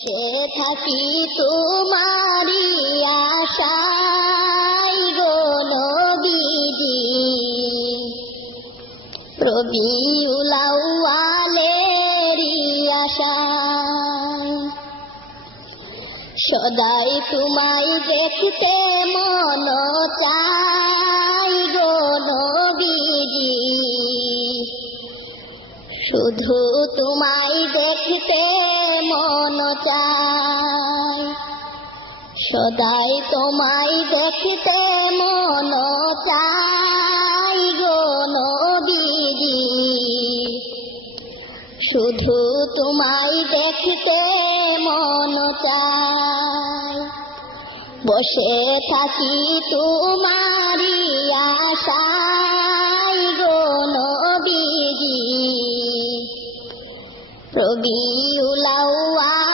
সে থাকি তোমারি আশাই গো নবীজি। রবিউলাওয়ালেরি আশায় সদাই তোমায় দেখতে মন চাই গো নবীজি। শুধু তোমায় দেখতে মন চাই সদাই তোমায় দেখতে মন চাই গো নবীজি। শুধু তোমায় দেখতে মন চাই বসে থাকি তোমারি রবিউল আউয়াল